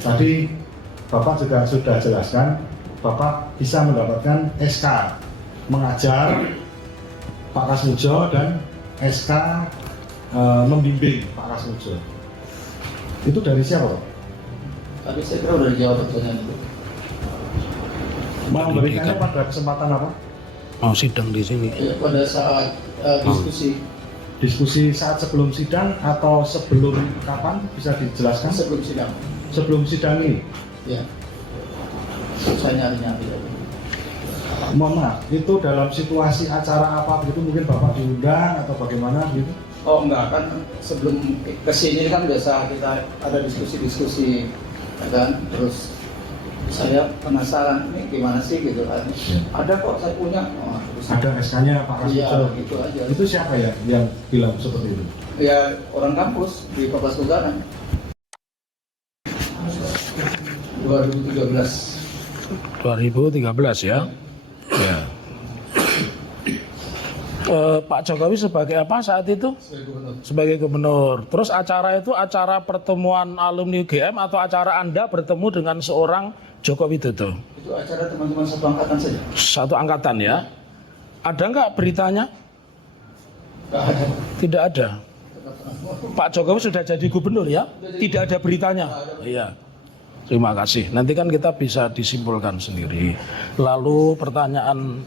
Tadi Bapak juga sudah jelaskan, Bapak bisa mendapatkan SK mengajar Pak Kasmujo dan SK membimbing Pak Kasmujo. Itu dari siapa, Pak? Tapi saya kira udah dijawab pertanyaan itu. Memberikannya pada kesempatan apa? Mau sidang di sini. Ya, pada saat diskusi Diskusi saat sebelum sidang atau sebelum kapan, bisa dijelaskan? sebelum sidang. Sebelum sidang ini? Ya. Saya nyari-nyari. Mohon maaf, itu dalam situasi acara apa begitu, mungkin Bapak diundang atau bagaimana gitu? Oh enggak, kan sebelum kesini kan biasa kita ada diskusi-diskusi, ya kan? Terus saya penasaran ini gimana sih gitu kan? Ada kok saya punya. Oh, terus Ada SK-nya Pak iya, Kasmujo. gitu aja. Itu siapa ya yang bilang seperti itu? Ya orang kampus di Fakultas Kedokteran. 2013. 2013 ya. Ya. Pak Jokowi sebagai apa saat itu? Sebagai gubernur. Terus acara itu acara pertemuan alumni UGM atau acara Anda bertemu dengan seorang Joko Widodo? Itu acara teman-teman satu angkatan saja. Satu angkatan ya. Ada nggak beritanya? Nggak ada. Tidak ada. Pak Jokowi sudah jadi gubernur ya? Tidak ada beritanya. Iya. Terima kasih. Nanti kan kita bisa disimpulkan sendiri. Lalu pertanyaan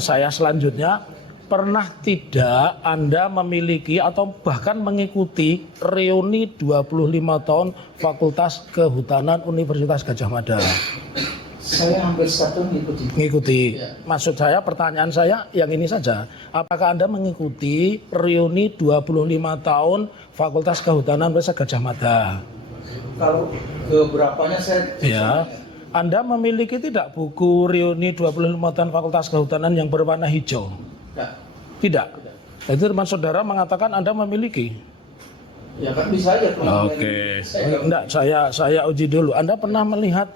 saya selanjutnya, pernah tidak Anda memiliki atau bahkan mengikuti reuni 25 tahun Fakultas Kehutanan Universitas Gadjah Mada? Saya hampir satu Mengikuti. Ya. Maksud saya, pertanyaan saya yang ini saja. Apakah Anda mengikuti reuni 25 tahun Fakultas Kehutanan Universitas Gadjah Mada? Kalau keberapanya saya Ya. Anda memiliki tidak buku reuni 25 tahun Fakultas Kehutanan yang berwarna hijau? enggak. Tidak. Itu teman saudara mengatakan Anda memiliki. Ya kan bisa aja. Oke. Enggak, saya uji dulu. Anda pernah melihat,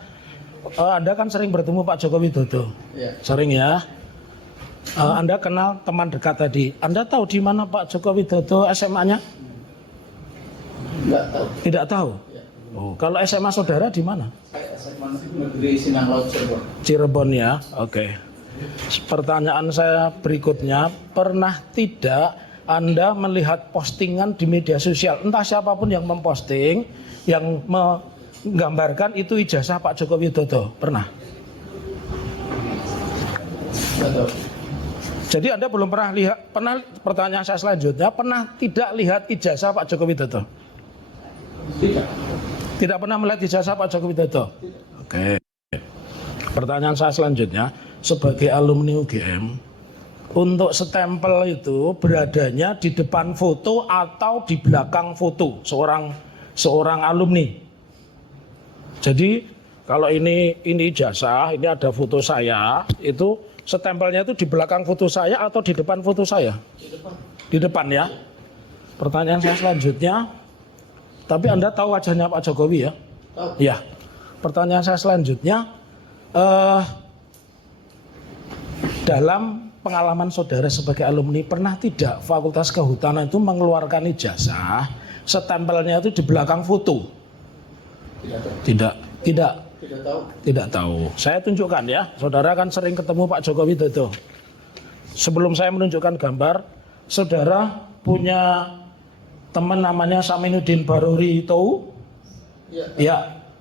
Anda kan sering bertemu Pak Joko Widodo. Ya. Sering ya. Anda kenal teman dekat tadi. Anda tahu di mana Pak Joko Widodo SMA-nya? Enggak tahu. Tidak tahu. Ya. Oh, kalau SMA saudara di mana? Saya SMA Negeri Sinang Laut Cirebon. Cirebon ya. Oke. Pertanyaan saya berikutnya, pernah tidak Anda melihat postingan di media sosial, entah siapapun yang memposting, yang menggambarkan itu ijazah Pak Joko Widodo? Pernah? Enggak tahu. Jadi Anda belum pernah lihat, pertanyaan saya selanjutnya, pernah tidak lihat ijazah Pak Joko Widodo? Tidak. Tidak pernah melihat ijazah Pak Joko Widodo? Oke. Pertanyaan saya selanjutnya, sebagai alumni UGM, untuk stempel itu beradanya di depan foto atau di belakang foto seorang alumni. Jadi kalau ini ijazah, ini ada foto saya, itu stempelnya itu di belakang foto saya atau di depan foto saya? Di depan. Di depan ya. Pertanyaan saya selanjutnya, tapi Anda tahu wajahnya Pak Jokowi ya? Tahu. Ya. Pertanyaan saya selanjutnya, dalam pengalaman saudara sebagai alumni, pernah tidak Fakultas Kehutanan itu mengeluarkan ijazah, stempelnya itu di belakang foto? Tidak tahu. Tidak. Tidak tahu. Tidak tahu. Saya tunjukkan ya. Saudara kan sering ketemu Pak Joko Widodo. Sebelum saya menunjukkan gambar, saudara punya teman namanya Saminuddin Baruri Tou? Ya. Ya.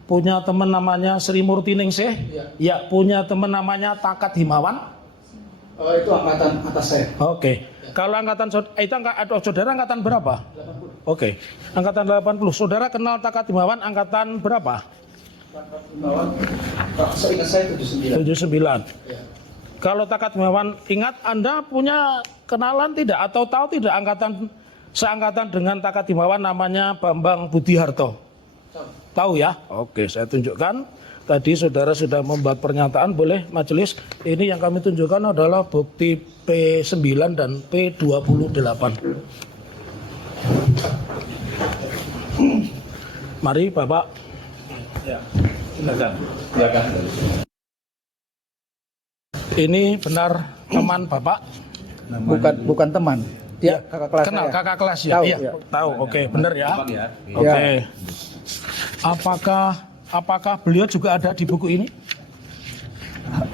Punya teman namanya Sri Murti Ningsih? Ya. Ya. Punya teman namanya Takat Himawan? Oh, itu angkatan atas saya. Oke. Kalau angkatan saudara angkatan berapa? 80. Oke. Angkatan 80. Saudara kenal Takat Himawan angkatan berapa? Seingat saya 79. 79. Ya. Kalau Takat Himawan ingat, Anda punya kenalan tidak atau tahu tidak seangkatan dengan Takat Himawan namanya Bambang Budiharto? Tahu ya? Oke, saya tunjukkan. Tadi saudara sudah membuat pernyataan, boleh majelis. Ini yang kami tunjukkan adalah bukti P9 dan P28. Mari Bapak. Ya. Silakan. Silakan. Ini benar teman Bapak? Bukan teman. Ya, kakak kelas Kenal saya. kakak kelas ya? Tahu, Iya, ya. tahu. Oke, benar ya. Ya. Oke. Apakah beliau juga ada di buku ini?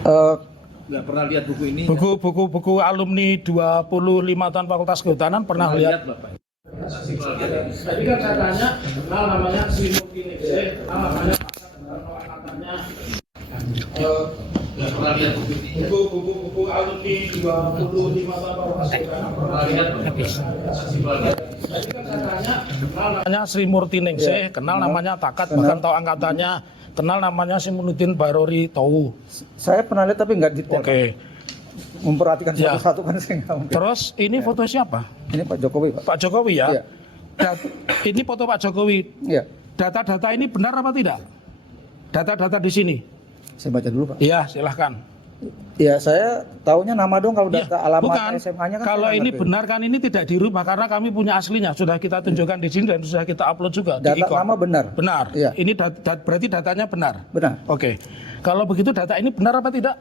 Eh, Nggak pernah lihat buku ini. Buku alumni 25 tahun Fakultas Kehutanan pernah lihat? Bapak. Tadi kan saya tanya, kenal namanya Sri Murtini, kenal namanya angkatannya. Nggak pernah lihat buku ini. Buku alumni 25 tahun Fakultas Kehutanan pernah lihat? Tadi kan saya tanya, kenal namanya Sri Murtiningsih, kenal namanya Takat, bahkan tahu angkatannya, kenal namanya Simunuddin Barori Towu. saya pernah lihat tapi nggak detail. Oke. Memperhatikan Ya. satu-satu kan saya nggak mungkin. Terus ini foto siapa? Ini Pak Jokowi, Pak. Pak Jokowi ya? Iya. Ini foto Pak Jokowi. Iya. Data-data ini benar apa tidak? Data-data di sini. Saya baca dulu, Pak. Iya, silahkan. Ya, saya taunya nama dong kalau Ya, data alamat bukan. SMA-nya kan. Kalau saya ini ngerti. benar kan ini tidak dirubah karena kami punya aslinya. Sudah kita tunjukkan di sini dan sudah kita upload juga di Data ikon. nama benar. Benar. Iya. Ini berarti datanya benar. Benar. Oke. Kalau begitu data ini benar apa tidak?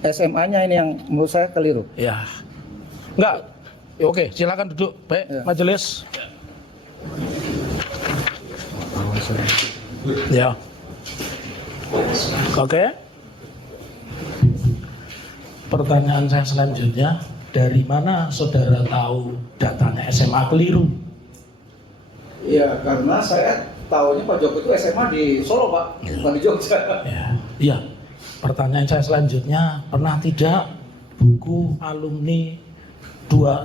SMA-nya ini yang menurut saya keliru. Ya. Enggak. Ya, oke, silakan duduk. Baik, Ya. majelis. Ya. Oke. Pertanyaan saya selanjutnya, dari mana saudara tahu datanya SMA keliru? Iya, karena saya tahunya Pak Jokowi itu SMA di Solo, Pak, bukan di Jogja. Ya. Iya. Pertanyaan saya selanjutnya, pernah tidak buku alumni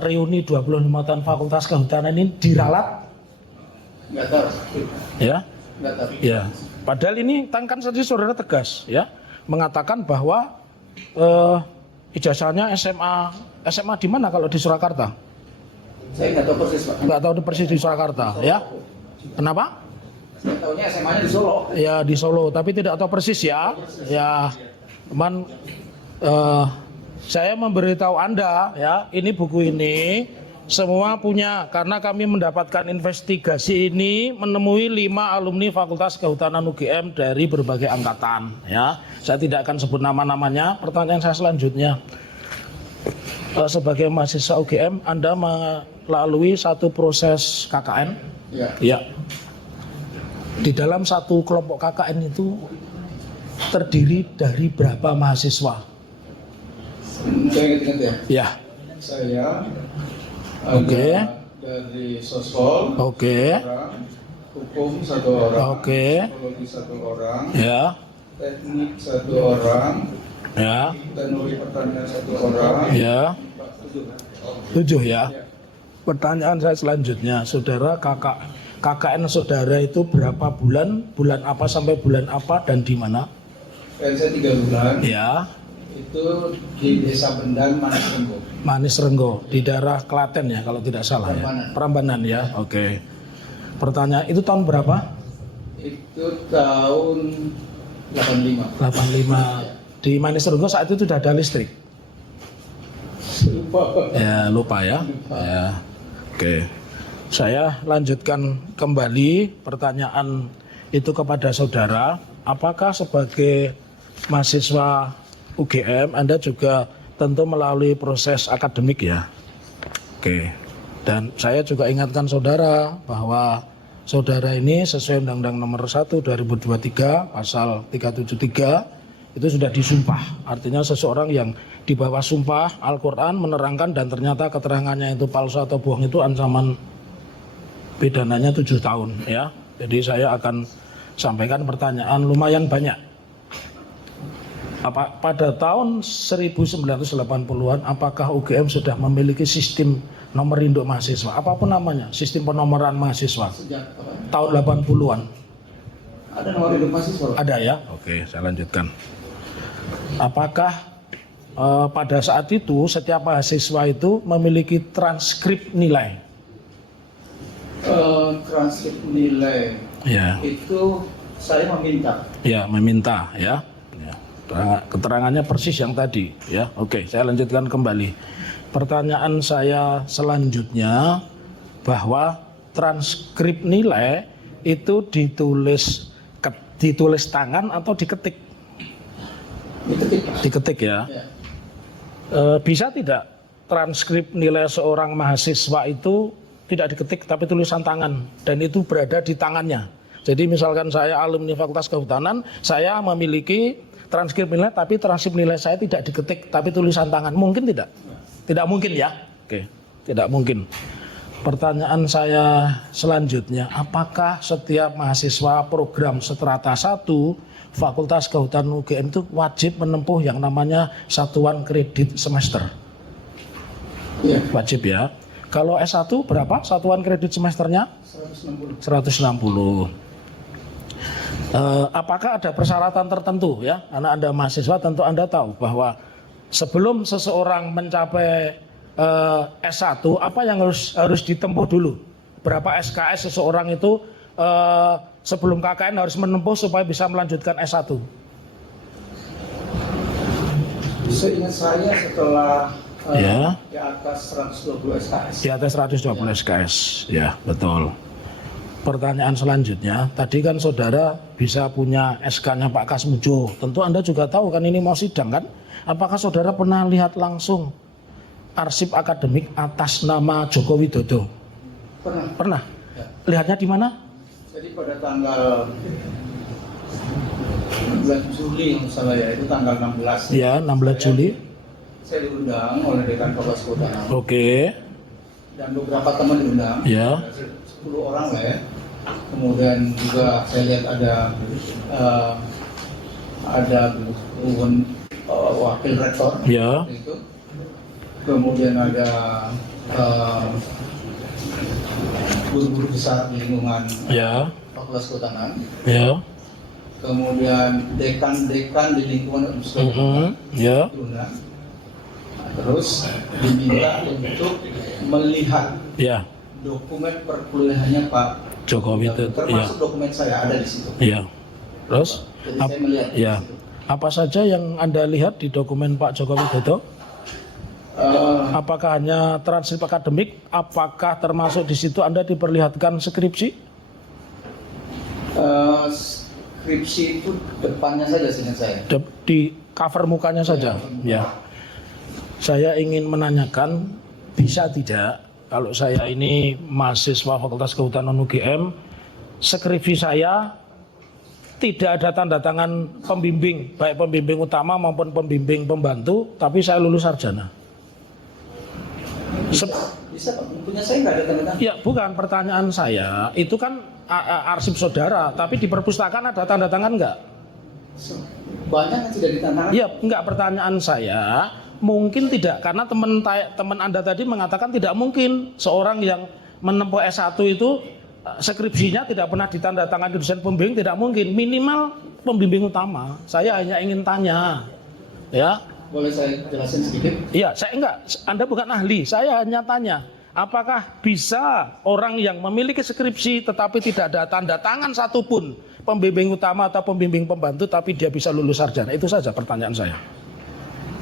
reuni 25 tahun Fakultas Kehutanan ini diralat? Nggak tahu. Ya. Nggak tahu. Ya. Padahal ini kan saja saudara tegas ya, mengatakan bahwa ijazahnya SMA di mana kalau di Surakarta? Saya nggak tahu persis, Pak. Nggak tahu persis di Surakarta ya. Kenapa? Saya tahunya SMA-nya di Solo. Ya di Solo, tapi tidak tahu persis ya. Ya, teman, saya memberitahu Anda ya, ini buku ini semua punya karena kami mendapatkan investigasi ini menemui 5 alumni Fakultas Kehutanan UGM dari berbagai angkatan ya. Saya tidak akan sebut nama-namanya. Pertanyaan saya selanjutnya, sebagai mahasiswa UGM Anda melalui satu proses KKN? Iya. Ya. Di dalam satu kelompok KKN itu terdiri dari berapa mahasiswa? Saya ingat-ingat ya. Ya. Saya Oke. dari Sospol Oke. orang, hukum 1 orang, Oke. psikologi 1 orang, Ya. teknik 1 orang, Ya. teknologi pertanian 1 orang, Ya. 7 ya. Ya. Pertanyaan saya selanjutnya, saudara KKN saudara itu berapa bulan? Bulan apa sampai bulan apa dan di mana? Dan saya 3 bulan. Ya. Itu di Desa Bendan, Manis Renggo. Manis Renggo di daerah Klaten ya kalau tidak salah ya. Prambanan ya. Oke. Pertanyaan itu tahun berapa? Itu tahun 85. 85. Di Manis Renggo saat itu sudah ada listrik. Lupa. Ya, lupa ya. Ya. Oke. Saya lanjutkan kembali pertanyaan itu kepada saudara. Apakah sebagai mahasiswa UGM Anda juga tentu melalui proses akademik ya? Oke. Dan saya juga ingatkan saudara bahwa saudara ini sesuai Undang-Undang Nomor 1 2023 Pasal 373 itu sudah disumpah. Artinya seseorang yang di bawah sumpah Al-Quran menerangkan dan ternyata keterangannya itu palsu atau bohong itu ancaman pidananya 7 tahun ya. Jadi saya akan sampaikan pertanyaan lumayan banyak. Pada tahun 1980-an apakah UGM sudah memiliki sistem nomor induk mahasiswa? Apapun namanya, sistem penomoran mahasiswa. Sejak apa? Tahun 80-an. Ada nomor hidup mahasiswa. Ada ya? Oke, saya lanjutkan. Apakah pada saat itu setiap mahasiswa itu memiliki transkrip nilai? Transkrip nilai Ya. itu saya meminta. Ya, meminta ya. Ya. Keterangannya persis yang tadi ya. Oke, saya lanjutkan kembali. Pertanyaan saya selanjutnya bahwa transkrip nilai itu ditulis tangan atau diketik? Diketik. Diketik ya. Ya. Bisa tidak transkrip nilai seorang mahasiswa itu tidak diketik tapi tulisan tangan, dan itu berada di tangannya. Jadi misalkan saya alumni Fakultas Kehutanan, saya memiliki transkrip nilai tapi transkrip nilai saya tidak diketik tapi tulisan tangan. Mungkin tidak? Tidak mungkin ya? Oke, tidak mungkin. Pertanyaan saya selanjutnya, apakah setiap mahasiswa program Strata 1 Fakultas Kehutanan UGM itu wajib menempuh yang namanya satuan kredit semester? Iya. Wajib ya. Kalau S1 berapa satuan kredit semesternya? 160. 160. Apakah ada persyaratan tertentu ya? Karena Anda mahasiswa tentu Anda tahu bahwa sebelum seseorang mencapai S1, apa yang harus ditempuh dulu? Berapa SKS seseorang itu sebelum KKN harus menempuh supaya bisa melanjutkan S1? Seingat saya setelah Ya. di atas 120 SKS. Di atas 120 SKS, ya betul. Pertanyaan selanjutnya, tadi kan saudara bisa punya SK-nya Pak Kasmujo. Tentu Anda juga tahu kan ini mau sidang kan? Apakah saudara pernah lihat langsung arsip akademik atas nama Joko Widodo? Pernah. Pernah? Ya. Lihatnya di mana? Jadi pada tanggal 16 Juli yang salah ya, itu tanggal 16. Ya, 16 Juli. Saya diundang oleh Dekan Fakultas Kehutanan. Oke. Dan beberapa teman diundang. Ya. 10 orang lah ya. Kemudian juga saya lihat ada wakil rektor. Ya. Itu. Kemudian ada guru-guru besar di lingkungan Ya. Fakultas Kehutanan. Ya. Kemudian dekan-dekan di lingkungan universitas Ya. diundang. Nah, terus diminta untuk melihat Ya. dokumen perkuliahannya Pak Joko Widodo. Ya. termasuk dokumen saya ada di situ. Ya. Terus? Jadi saya melihat di Ya. situ. Apa saja yang Anda lihat di dokumen Pak Joko Widodo? Apakah hanya transkrip akademik? Apakah termasuk di situ Anda diperlihatkan skripsi? Skripsi itu depannya saja seingat saya. Di cover mukanya saja. Ya. Saya ingin menanyakan, bisa tidak kalau saya ini mahasiswa Fakultas Kehutanan UGM, skripsi saya tidak ada tanda tangan pembimbing, baik pembimbing utama maupun pembimbing pembantu, tapi saya lulus sarjana. Bisa Pak, punya saya nggak ada tanda tangan. Ya, bukan pertanyaan saya. Itu kan arsip saudara, tapi di perpustakaan ada tanda tangan enggak? Banyak yang tidak ditandatangan. Ya, enggak, pertanyaan saya mungkin tidak, karena teman Anda tadi mengatakan tidak mungkin seorang yang menempuh S1 itu skripsinya tidak pernah ditandatangani dosen pembimbing, tidak mungkin. Minimal pembimbing utama. Saya hanya ingin tanya, ya. Boleh saya jelasin sedikit? Iya, saya enggak. Anda bukan ahli. Saya hanya tanya, apakah bisa orang yang memiliki skripsi tetapi tidak ada tanda tangan satupun pembimbing utama atau pembimbing pembantu tapi dia bisa lulus sarjana? Itu saja pertanyaan saya.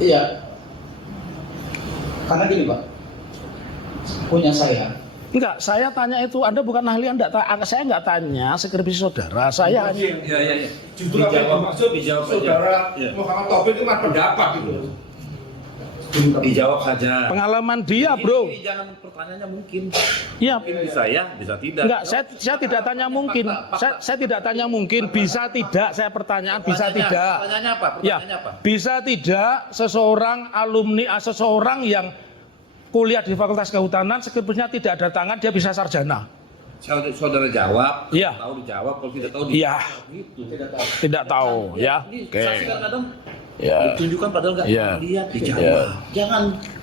Iya. Karena gini Pak, punya saya. Enggak, saya tanya itu. Anda bukan ahli, saya enggak tanya skripsi saudara. Saya hanya Iya. Justru apa yang dimaksud saudara Muhammad Taufik itu kan pendapat gitu. Dijawab saja. pengalaman dia, bro. Ini jangan pertanyaannya mungkin. Iya. Mungkin bisa ya, bisa tidak. Enggak, saya tidak tanya mungkin. Saya tidak tanya mungkin, bisa tidak. Saya pertanyaan bisa tidak. Pertanyaannya apa? Ya, Pertanyaannya apa? bisa tidak seseorang alumni, seseorang yang kuliah di Fakultas Kehutanan, skripsinya tidak ada tangan, dia bisa sarjana? Saudara jawab, Iya. tahu dijawab, kalau tidak tahu Iya. dijawab. Gitu. Tidak tahu. Tidak tahu, ya. Ini Oke. saksi kadang Ya. ditunjukkan padahal nggak Iya. lihat, dijawab. Iya. Jangan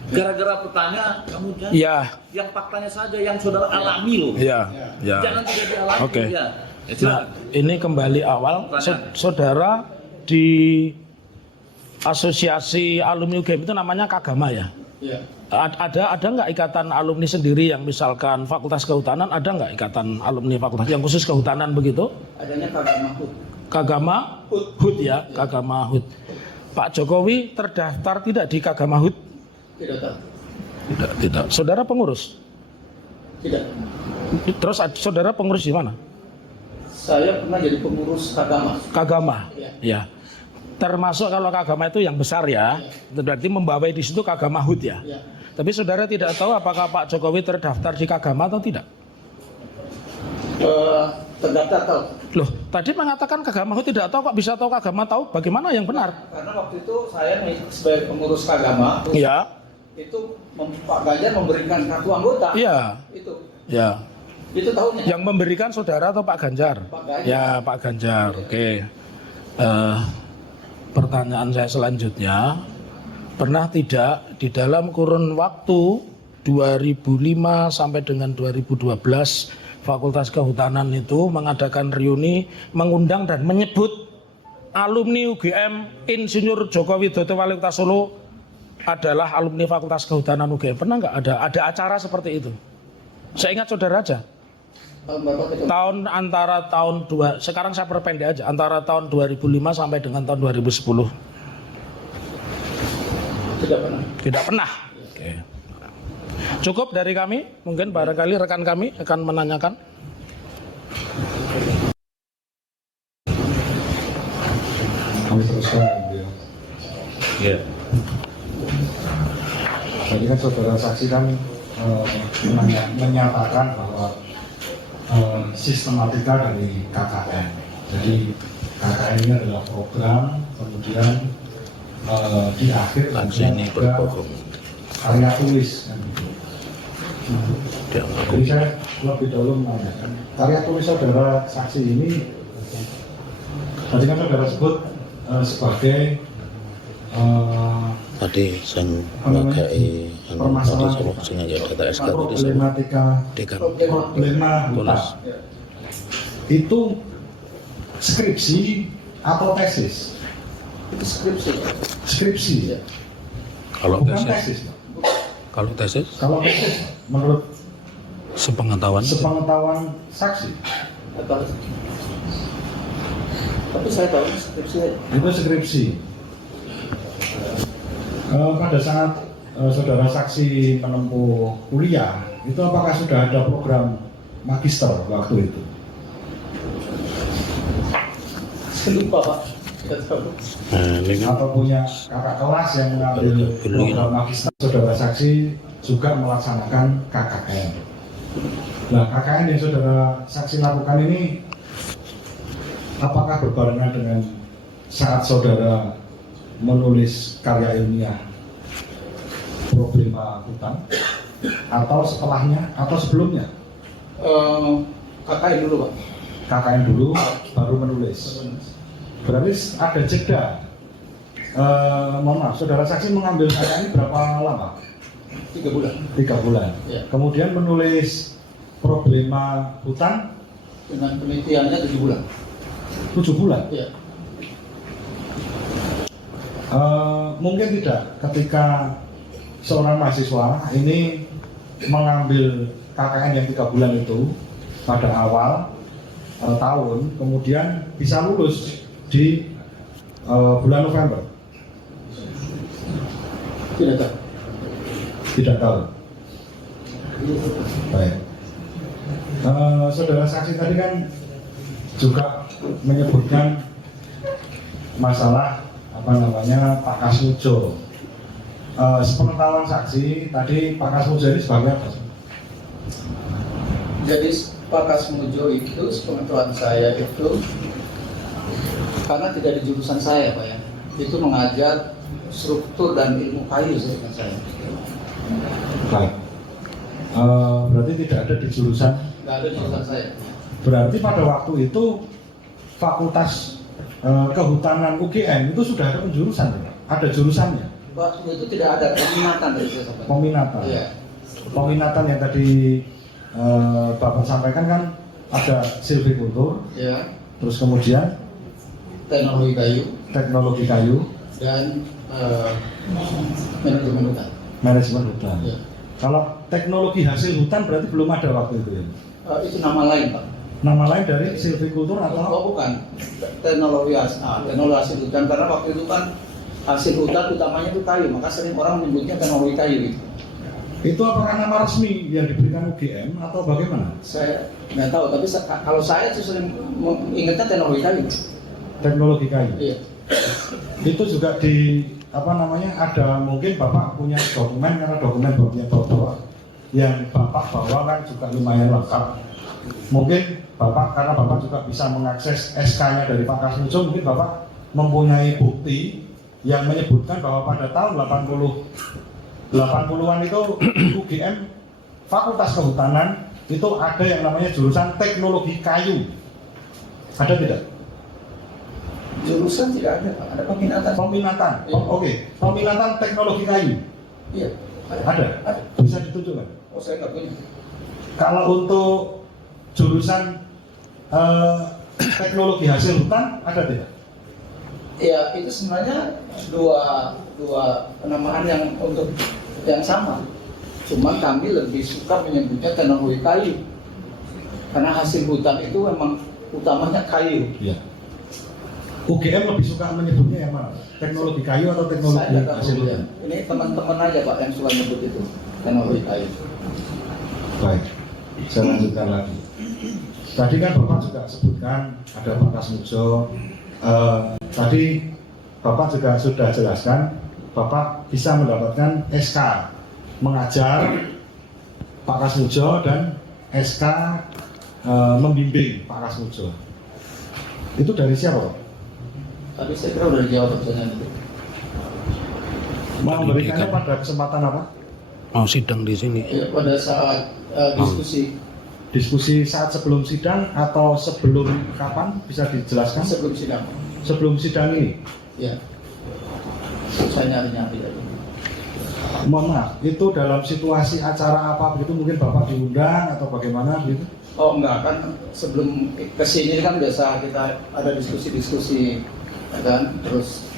gara-gara pertanyaan kamu jangan. Ya. Yang faktanya saja yang saudara alami loh. Ya. Ya. Jangan tidak dialami. Oke. Ya. Ya, Nah, silakan. ini kembali awal, saudara di asosiasi alumni UGM itu namanya Kagama ya? Iya. Ada nggak ikatan alumni sendiri yang misalkan Fakultas Kehutanan, ada nggak ikatan alumni fakultas yang khusus kehutanan begitu? Adanya Kagama HUT. Kagama HUT ya, Kagama HUT. Pak Jokowi terdaftar tidak di Kagama HUT? Tidak tahu. Tidak. Saudara pengurus? Tidak. Terus saudara pengurus di mana? Saya pernah jadi pengurus Kagama. Kagama. Iya. Ya. Termasuk kalau Kagama itu yang besar ya. Berarti membawai di situ Kagama HUT ya. Iya. Tapi saudara tidak tahu apakah Pak Jokowi terdaftar di Kagama atau tidak? Terdaftar tahu. Loh, tadi mengatakan Kagama tidak tahu, kok bisa tahu Kagama tahu? Bagaimana yang benar? Karena waktu itu saya sebagai pengurus Kagama, Iya. itu Pak Ganjar memberikan kartu anggota. Iya. Itu. Ya. Itu tahunnya. Yang memberikan saudara atau Pak Ganjar? Pak Ganjar. Ya, Pak Ganjar. Oke. Pertanyaan saya selanjutnya, pernah tidak di dalam kurun waktu 2005 sampai dengan 2012 Fakultas Kehutanan itu mengadakan reuni, mengundang dan menyebut alumni UGM Insinyur Joko Widodo Wali Kota Solo adalah alumni Fakultas Kehutanan UGM? Pernah nggak ada acara seperti itu? Saya ingat saudara aja. Tahun berapa itu? Sekarang saya perpendek aja, antara tahun 2005 sampai dengan tahun 2010. Tidak pernah. Tidak pernah. Oke. Cukup dari kami, mungkin barangkali rekan kami akan menanyakan. Kami teruskan. Iya. Jadi kan saudara saksi kan menyatakan bahwa sistematika dari KKN. Jadi KKN ini adalah program, kemudian di akhir Ini ada karya tulis. Kan. Jadi saya lebih dahulu menanyakan karya tulis saudara saksi ini. Tadi kan saudara sebut sebagai tadi sing megai permasalahan sing ya data SK tadi sing problematika problema hutan. Itu skripsi atau tesis? Itu skripsi. Skripsi. Kalau Bukan tesis, tesis. kalau tesis, Kalau tesis menurut sepengetahuan. sepengetahuan saksi Atau tapi saya tahu skripsi. itu skripsi. Pada saat saudara saksi menempuh kuliah, itu apakah sudah ada program magister waktu itu? Saya lupa Pak. Tidak tahu. Atau punya kakak kelas yang mengambil program magister? Saudara saksi juga melaksanakan KKN. Nah, KKN yang saudara saksi lakukan ini apakah berbarengan dengan saat saudara menulis karya ilmiah problema hutan, atau setelahnya atau sebelumnya? KKN dulu Pak. KKN dulu baru menulis. Berarti ada jeda. Mohon maaf, saudara saksi mengambil KKN ini berapa lama? 3 bulan. 3 bulan. Ya. Kemudian menulis problema hutan Dengan penelitiannya 7 bulan. 7 bulan. Ya. Mungkin tidak ketika seorang mahasiswa ini mengambil KKN yang 3 bulan itu pada awal tahun, kemudian bisa lulus di bulan November. Tidak tahu. Tidak tahu. Baik. Saudara saksi tadi kan juga menyebutkan masalah Pak Kasmujo. Sepengetahuan saksi tadi Pak Kasmujo ini sebagai apa? Jadi Pak Kasmujo itu sepengetahuan saya itu karena tidak di jurusan saya Pak ya, itu mengajar struktur dan ilmu kayu seingat saya. Baik. Berarti tidak ada di jurusan. Nggak ada di jurusan saya. Berarti pada waktu itu Fakultas Kehutanan UGM itu sudah ada penjurusan, ya? Ada jurusannya. Pak itu tidak ada peminatan dari saya sampaikan. Peminatan. Iya. Peminatan yang tadi Bapak sampaikan kan ada silvikultur, Ya. terus kemudian Teknologi kayu dan manajemen hutan. manajemen hutan. Ya. Kalau teknologi hasil hutan berarti belum ada waktu itu ya. Itu nama lain Pak. Nama lain dari silvikultur atau Oh bukan, teknologi hasil hutan, karena waktu itu kan hasil hutan utamanya itu kayu, maka sering orang menyebutnya teknologi kayu gitu. itu apakah nama resmi yang diberikan UGM atau bagaimana? Saya nggak tahu, tapi kalau saya sih sering ingatnya teknologi kayu. Teknologi kayu. Iya. Itu juga ada mungkin Bapak punya dokumen, karena dokumen bapak yang Bapak bawa kan juga lumayan lengkap. Mungkin Bapak, karena Bapak juga bisa mengakses SK-nya dari Pak Kasmujo, mungkin Bapak mempunyai bukti yang menyebutkan bahwa pada tahun 80-an itu UGM Fakultas Kehutanan itu ada yang namanya jurusan teknologi kayu. Ada tidak? Jurusan tidak ada, Pak. Ada peminatan. Peminatan. Iya. Oke. Peminatan teknologi kayu. Iya. Ada. Ada. Bisa ditunjukkan. Oh, saya nggak punya. Kalau untuk jurusan teknologi hasil hutan ada tidak? Ya, itu sebenarnya dua penamaan yang untuk yang sama. Cuma kami lebih suka menyebutnya teknologi kayu. Karena hasil hutan itu memang utamanya kayu. Iya. UGM lebih suka menyebutnya yang mana? Teknologi kayu atau teknologi Saya nggak hasil tahu ya. hutan? Ini teman-teman aja Pak yang suka nyebut itu teknologi kayu. Baik, saya lanjutkan lagi. Tadi kan Bapak juga sebutkan ada Pak Kasmujo. Tadi Bapak juga sudah jelaskan Bapak bisa mendapatkan SK mengajar Pak Kasmujo dan SK membimbing Pak Kasmujo. Itu dari siapa, Pak? Tapi saya kira udah dijawab pertanyaan itu. Memberikannya pada kesempatan apa? Mau sidang di sini. Ya, pada saat diskusi Diskusi saat sebelum sidang atau sebelum kapan? Bisa dijelaskan? sebelum sidang. Sebelum sidang ini? Ya. Saya nyari-nyari aja. Mohon maaf, itu dalam situasi acara apa begitu, mungkin Bapak diundang atau bagaimana gitu? Oh enggak, kan sebelum kesini kan biasa kita ada diskusi-diskusi, ya kan? Terus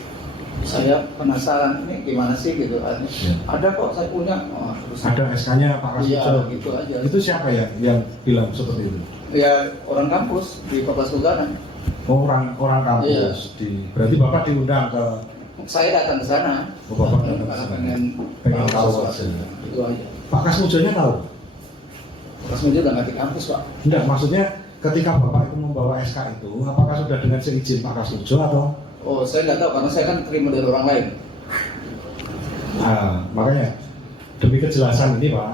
saya penasaran ini gimana sih gitu kan? Ya. Ada kok saya punya. Oh, terus Ada SK-nya Pak Iya, Kasmujo. gitu aja. Itu siapa ya yang bilang seperti itu? Ya orang kampus di Fakultas Kehutanan. Orang kampus. Iya. Berarti Bapak diundang ke Saya datang ke sana. Oh, Bapak datang ke Karena sana. pengen tahu sesuatu. hasilnya. Itu aja. Pak Kasmujonya tahu? Pas meja udah nggak di kampus Pak. Enggak, maksudnya ketika Bapak itu membawa SK itu, apakah sudah dengan seizin Pak Kasmujo atau? Oh saya nggak tahu karena saya kan terima dari orang lain. Nah, makanya demi kejelasan ini Pak,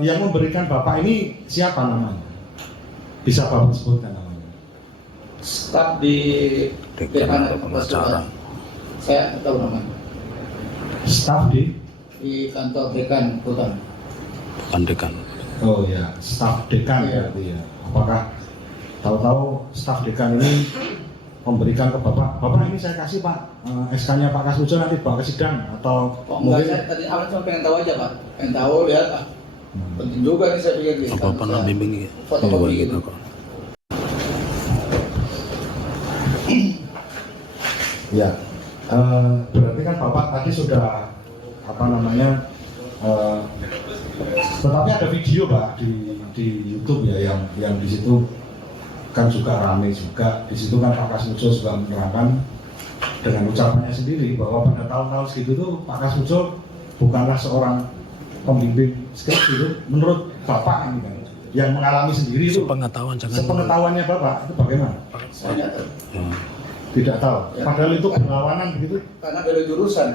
yang memberikan Bapak ini siapa namanya? Bisa Bapak sebutkan namanya? Staf di Dekan atau Fakultas pengacara. Kehutanan. Saya nggak tahu namanya. Staf di? Kantor dekan Kehutanan. Bukan dekan. Oh ya, staf dekan Iya. berarti ya. Apakah tahu-tahu staf dekan ini memberikan ke Bapak, Bapak ini saya kasih Pak SK-nya Pak Kasmujo nanti bawa ke sidang atau Oh enggak, mungkin saya tadi awal cuma pengen tahu aja Pak. Pengen tahu lihat penting juga nih saya pikir gitu. Apa pernah bimbing ya? Fotokopi Gitu gitu. kok. ya berarti kan Bapak tadi sudah apa namanya tetapi ada video Pak di YouTube ya yang di situ kan juga ramai juga. Di situ kan Pak Kasmujo juga menerangkan dengan ucapannya sendiri bahwa pada tahun-tahun segitu tuh Pak Kasmujo bukanlah seorang pembimbing skripsi itu menurut Bapak ini kan yang mengalami sendiri itu Sepengetahuan jangan. sepengetahuannya Bapak itu bagaimana? Saya nggak tahu. Ya. Tidak tahu. Ya. Padahal itu berlawanan begitu. Karena beda jurusan.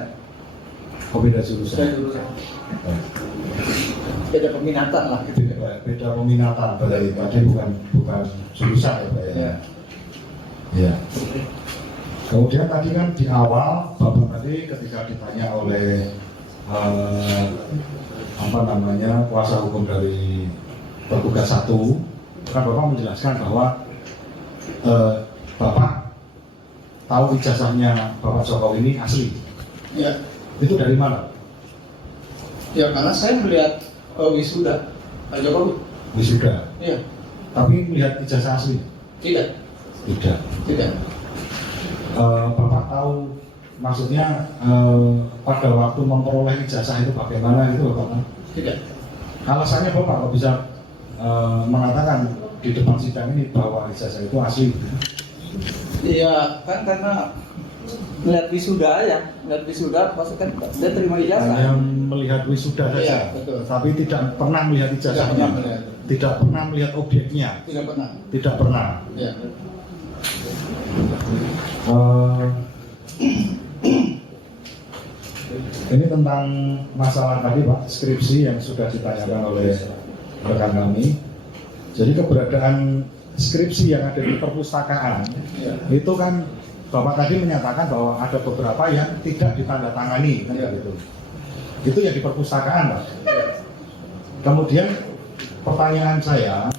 Oh, beda Beda jurusan. jurusan. Beda peminatan lah gitu. Beda peminatan berarti tadi bukan jurusan ya Pak ya. Ya. Ya. Kemudian tadi kan di awal Bapak tadi ketika ditanya oleh apa namanya kuasa hukum dari tergugat 1, kan Bapak menjelaskan bahwa Bapak tahu ijazahnya Bapak Jokowi ini asli. Ya. Itu dari mana? Ya karena saya melihat wisuda Pak Jokowi. Wisuda. Iya. Tapi melihat ijazah asli? Tidak. Tidak. Tidak. Bapak tahu maksudnya pada waktu memperoleh ijazah itu bagaimana itu Bapak? Tidak. Alasannya Bapak kok bisa mengatakan di depan sidang ini bahwa ijazah itu asli? Iya kan karena melihat wisuda ya, melihat wisuda pasti kan dia terima Hanya ijazah. melihat wisuda saja, Iya, betul. tapi tidak pernah melihat Tidak ijazahnya, pernah melihat. tidak pernah melihat objeknya, Tidak pernah. tidak pernah. Ya. tentang masalah tadi Pak, skripsi yang sudah ditanyakan oleh rekan kami. Jadi keberadaan skripsi yang ada di perpustakaan itu kan Bapak tadi menyatakan bahwa ada beberapa yang tidak ditandatangani kan gitu. Itu ya di perpustakaan Pak. Kemudian pertanyaan saya,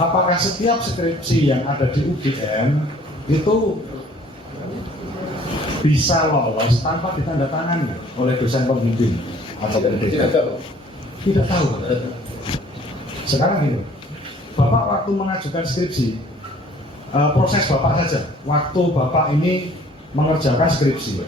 apakah setiap skripsi yang ada di UGM itu bisa lolos tanpa ditandatangani oleh dosen pembimbing atau pendidik? Tidak tahu. Sekarang ini, Bapak waktu mengajukan skripsi, proses Bapak saja, waktu Bapak ini mengerjakan skripsi,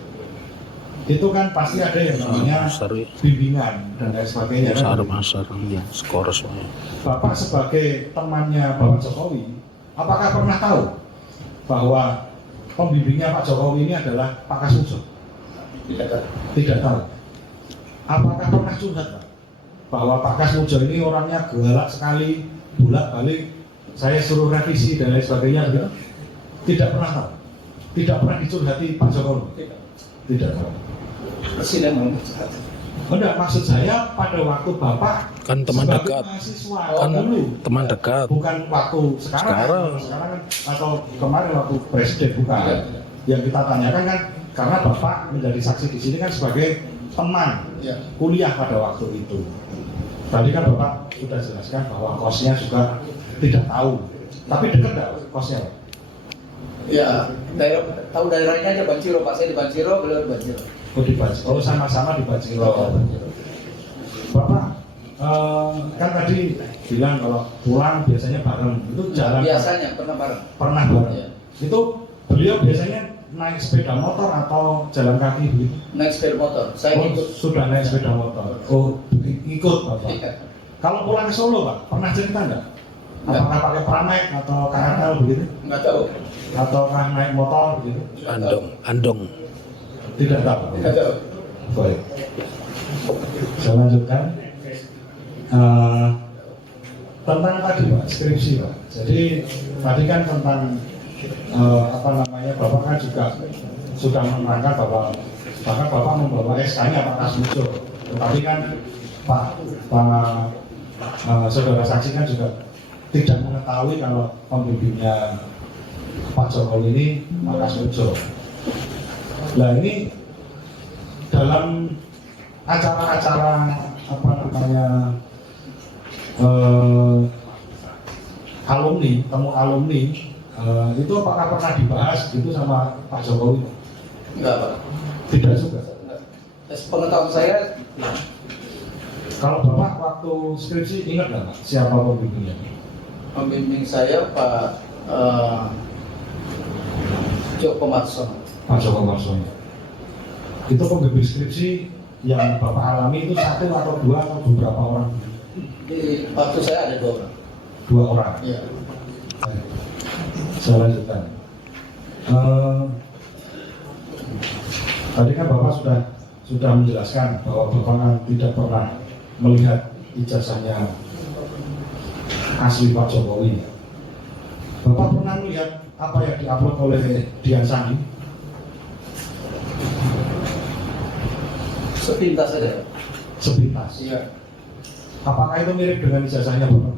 itu kan pasti ada yang namanya bimbingan dan lain sebagainya. Masar, skor semuanya. Bapak sebagai temannya Bapak Jokowi, apakah pernah tahu bahwa pembimbingnya Pak Jokowi ini adalah Pak Kasmujo? Tidak tahu. Apakah pernah curhat Pak? Bahwa Pak Kasmujo ini orangnya galak sekali, bolak-balik, saya suruh revisi dan lain sebagainya begitu? Tidak pernah tahu. Tidak pernah dicurhati Pak Jokowi? Tidak tahu. Presiden mau Enggak, maksud saya pada waktu Bapak Kan teman sebagai dekat. mahasiswa Kan dulu, teman dekat. bukan waktu sekarang kan, atau kemarin waktu presiden bukan. Yang kita tanyakan kan karena Bapak menjadi saksi di sini kan sebagai teman kuliah pada waktu itu. Tadi kan Bapak sudah jelaskan bahwa kosnya juga tidak tahu, tapi dekat nggak kosnya Pak? Ya, tahu daerahnya aja Banjiro, Pak saya di Banjiro, beliau di Banjiro. Oh di Banjiro, oh sama-sama di Banjiro. Bapak kan tadi bilang kalau pulang biasanya bareng, itu jalan Biasanya pernah bareng. pernah bareng. Iya. Itu beliau biasanya naik sepeda motor atau jalan kaki begitu? Naik sepeda motor, saya Oh, ikut. sudah naik sepeda motor. Oh, ikut Bapak. Iya. Kalau pulang ke Solo Pak, pernah cerita nggak? Apakah pakai Pramek atau KRL begitu? Nggak tahu. Ataukah naik motor begitu? Andong. Tidak tahu. Nggak tahu. Baik. Saya lanjutkan. Tentang tadi Pak, skripsi Pak. Jadi tadi kan tentang Bapak kan juga sudah menerangkan bahwa bahkan Bapak membawa SK-nya Pak Kasmujo. Tetapi kan Pak saudara saksi kan juga tidak mengetahui kalau pembimbingnya Pak Jokowi ini Pak Kasmujo. Nah ini dalam acara-acara alumni, temu alumni, itu apakah pernah dibahas gitu sama Pak Jokowi? Enggak, Pak. Tidak juga. Pengetahuan saya, Kalau Bapak waktu skripsi ingat nggak Pak, siapa pembimbingnya? pembimbing saya Pak Joko Marsono. Pak Joko Marsono. Itu pembimbing skripsi yang Bapak alami itu satu atau dua atau beberapa orang? Di waktu saya ada 2 orang. 2 orang. Iya. Saya lanjutkan. Tadi kan Bapak sudah menjelaskan bahwa Bapak kan tidak pernah melihat ijazahnya asli Pak Jokowi. Bapak pernah melihat apa yang diupload oleh Dian Sandi? Sepintas saja. Sepintas. Iya. Apakah itu mirip dengan ijazahnya Bapak?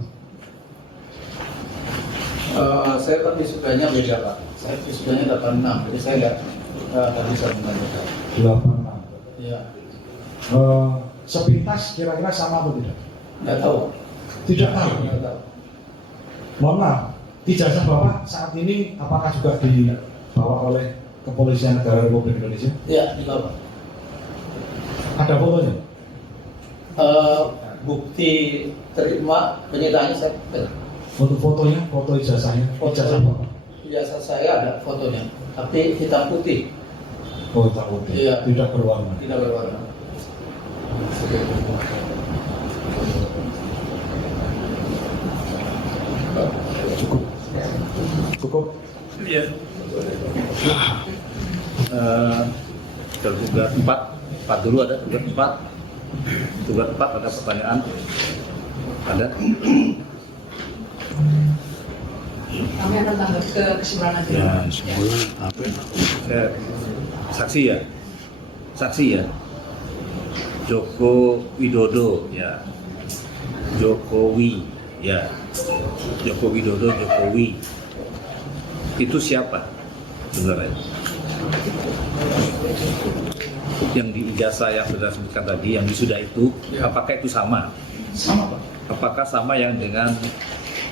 Saya kan wisudanya beda Pak. Saya wisudanya 86, jadi saya nggak bisa membandingkan. 86. Iya. Sepintas kira-kira sama atau tidak? Nggak tahu. Tidak tahu. Nggak tahu. Mohon maaf, ijazah Bapak saat ini apakah juga dibawa oleh Kepolisian Negara Republik Indonesia? Iya, di bawah. Ada fotonya? Bukti terima penyitaannya saya Untuk fotonya, foto ijazahnya, ijazah Bapak? ijazah saya ada fotonya, tapi hitam putih, Oh, hitam putih, Iya. tidak berwarna. tidak berwarna. Cukup. Iya. Tergugat 4 dulu ada tergugat 4. Tergugat 4 ada pertanyaan. Ada. Kami akan tanggapi ke kesimpulan nanti. Ya, semuanya apa? Saksi ya. Saksi ya. Joko Widodo, ya. Jokowi, ya. Joko Widodo, Jokowi. Itu siapa sebenarnya? Yang di ijazah yang sudah sebutkan tadi, yang wisuda itu, apakah itu sama? Sama Pak. Apakah sama yang dengan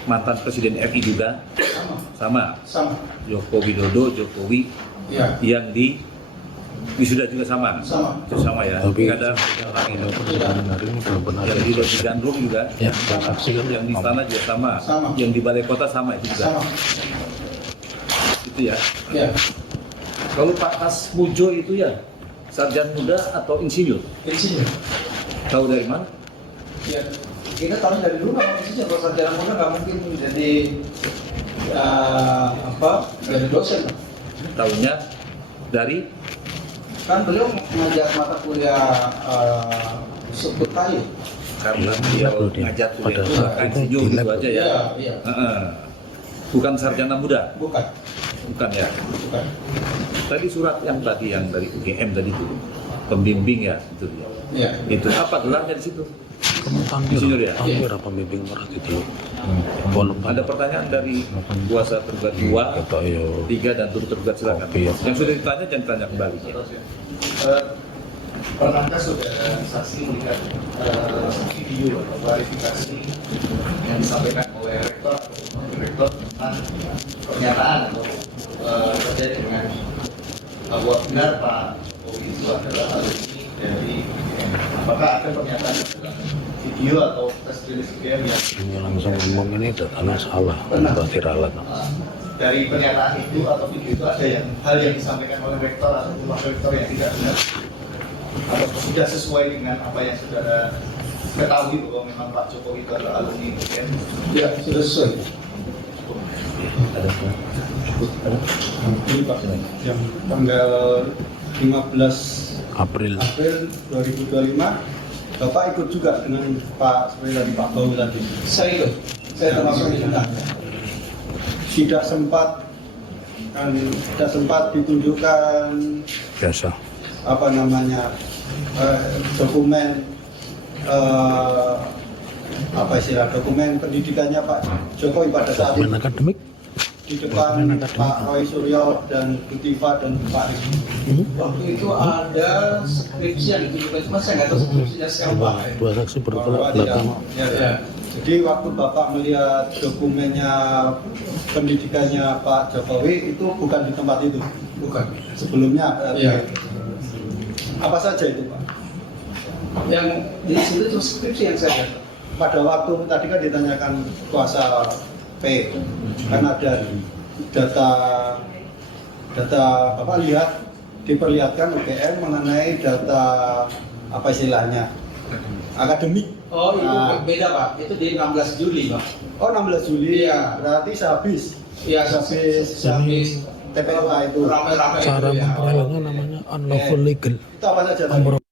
mantan Presiden RI juga? Sama. Sama. Joko Widodo, Jokowi, Ya. yang di wisuda juga sama. Sama. Itu sama ya. Tapi Nggak ada yang lain. benar ini belum benar. Yang di Loji Gandrung juga, Ya, saksi kan yang di istana juga sama. Sama. Yang di balai kota sama itu juga. Sama. Itu ya. Ya. Kalau Pak Asmujo itu ya sarjana muda atau insinyur? Insinyur. Tahu dari mana? Ya. Kita tahu dari dulu kalau insinyur, kalau sarjana muda nggak mungkin jadi jadi dosen. Tahunya dari Kan beliau mengajar mata kuliah sebut kayu. karena dia ngajar kuliah Pada itu saat kan itu insinyur di gitu lab. aja ya. Iya. Heeh. Bukan sarjana muda, Bukan. bukan ya. Bukan. Tadi surat yang dari UGM tadi itu pembimbing ya itu dia. Iya. Itu apa gelarnya di situ? Kamu tampil, Insinyur ya? tampil apa pembimbing berat itu. Boleh Ada pertanyaan dari kuasa tergugat 2, Kata yo. 3 dan turut tergugat silakan. Oke. Yang sudah ditanya jangan tanya kembali. Pernahkah saudara saksi melihat video atau klarifikasi yang disampaikan oleh rektor atau direktur tentang pernyataan atau terkait dengan bahwa benar Pak Jokowi itu adalah alumni dari UGM? Apakah ada pernyataan dalam video atau press release UGM yang Ini langsung ngomong ini datanya salah. Berarti ralat. dari pernyataan itu atau video itu ada yang hal yang disampaikan oleh rektor atau wakil rektor yang tidak benar? Atau sudah sesuai dengan apa yang saudara ketahui bahwa memang Pak Jokowi itu adalah alumni UGM? Ya, sudah sesuai. Ini Pak, yang tanggal 15 April. April 2025, Bapak ikut juga dengan Pak seperti tadi Pak Bau tadi. Saya ikut. Saya termasuk di sana. Tidak sempat ditunjukkan Biasa. apa namanya dokumen dokumen pendidikannya Pak Jokowi pada saat itu Dokumen akademik. di depan Pak Roy Suryo dan Bu Tifa dan Pak Rizky. Waktu itu ada skripsi yang ditunjukkan, cuma saya nggak tahu skripsinya siapa. Dua saksi Bahwa bergerak tidak. belakang. Ya. Jadi waktu Bapak melihat dokumennya pendidikannya Pak Jokowi itu bukan di tempat itu, Bukan. sebelumnya berarti. Iya. Apa saja itu Pak? Yang di situ cuma skripsi yang saya lihat. Pada waktu tadi kan ditanyakan kuasa P, kan ada data Bapak lihat diperlihatkan UGM mengenai data apa istilahnya akademik. Oh, itu Nah. beda Pak. Itu di 16 Juli Pak. Oh 16 Juli, Iya. berarti sehabis Iya, habis TPLA itu. Rame-rame Cara itu ya. memperolehnya namanya unlawful legal. Itu apa saja tadi? Memperoleh